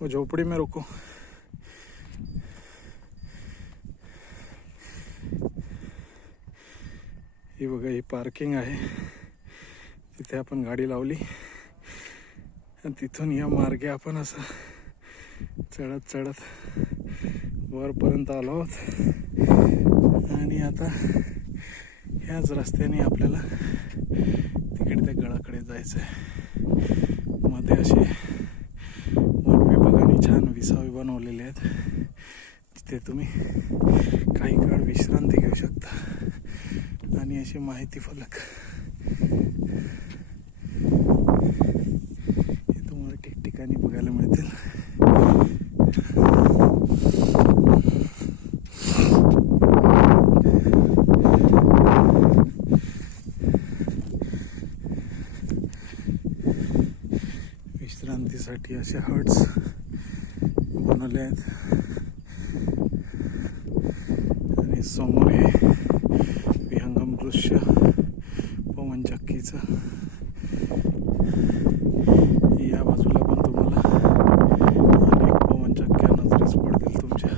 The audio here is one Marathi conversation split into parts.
वो झोपड़ी में रुको। ही बघा ही पार्किंग आहे. तिथे आपण गाडी लावली. आणि तिथून या मार्गे आपण असं चढत चढत वरपर्यंत आलो आहोत. आणि आता ह्याच रस्त्याने आपल्याला तिकडे त्या गडाकडे जायचं आहे मध्ये असे विभागाने छान विसावे बनवलेले आहेत. तिथे तुम्ही काही काळ विश्रांती घेऊ शकता. आणि अशी माहिती फलक. हे तुम्हाला ठिकठिकाणी बघायला मिळतील. विश्रांतीसाठी असे हट्स. बनवले आहेत आणि समोर हे विहंगम दृश्य पवन चक्कीचं. या बाजूला पण तुम्हाला अनेक पवन चक्क्या नजरेस पडतील तुमच्या.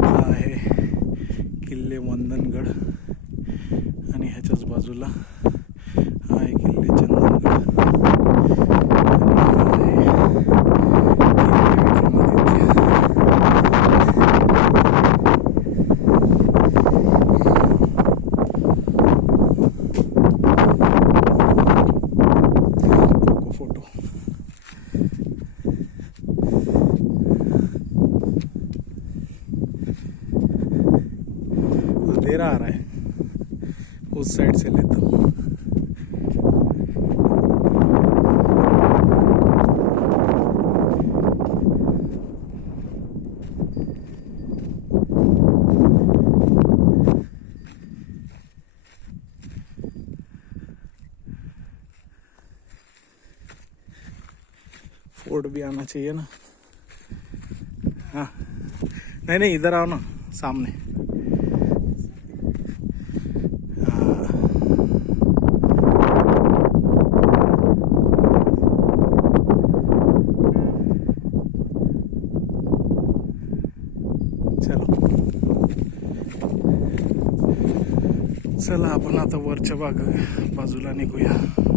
हा आहे किल्ले वंदनगड आणि ह्याच्याच बाजूला हा एक किल्ले चंदनगड आहे आ रहा है. उस साइड से लेता हूँ। फोर्ड भी आना चाहिए ना? हाँ। नहीं नहीं इधर आओ ना सामने। चलो. चला आपण आता वरच्या बाग बाजूला निघूया.